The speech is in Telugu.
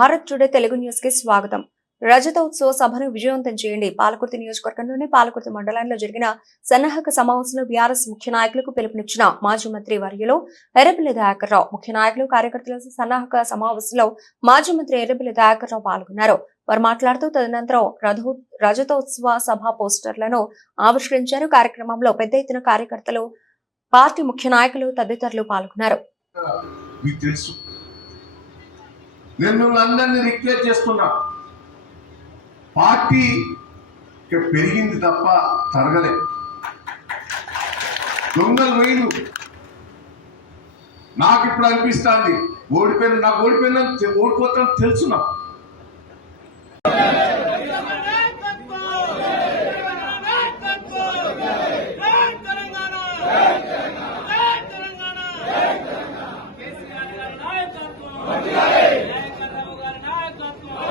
భారత్ టుడే తెలుగు న్యూస్కి స్వాగతం. రజతోత్సవ సభను విజయవంతం చేయండి. పాలకుర్తి నియోజకవర్గంలోని పాలకుర్తి మండలంలో జరిగిన సన్నాహక సమావేశంలో బీఆర్ఎస్ ముఖ్య నాయకులకు పిలుపునిచ్చిన మాజీ మంత్రి వర్యులు ఎర్రబిల్లి దయాకర్రావు ముఖ్య నాయకులు కార్యకర్తల సన్నాహక సమావేశంలో మాజీ మంత్రి ఎర్రబిల్లి దయాకర్రావు పాల్గొన్నారు. వారు మాట్లాడుతూ తదనంతరం రథో రజతోత్సవ సభ పోస్టర్లను ఆవిష్కరించారు. కార్యక్రమంలో పెద్ద ఎత్తున కార్యకర్తలు పార్టీ ముఖ్య నాయకులు తదితరులు పాల్గొన్నారు. మీకు తెలుసు నేను మిమ్మల్ని అందరినీ రిక్వెస్ట్ చేస్తున్నా పార్టీ పెరిగింది తప్ప తరగలే. దొంగలు వేయు నాకు ఇప్పుడు అనిపిస్తుంది ఓడిపోయిన నాకు ఓడిపోయిన ఓడిపోతాను తెలుసు Yeah. Allah'a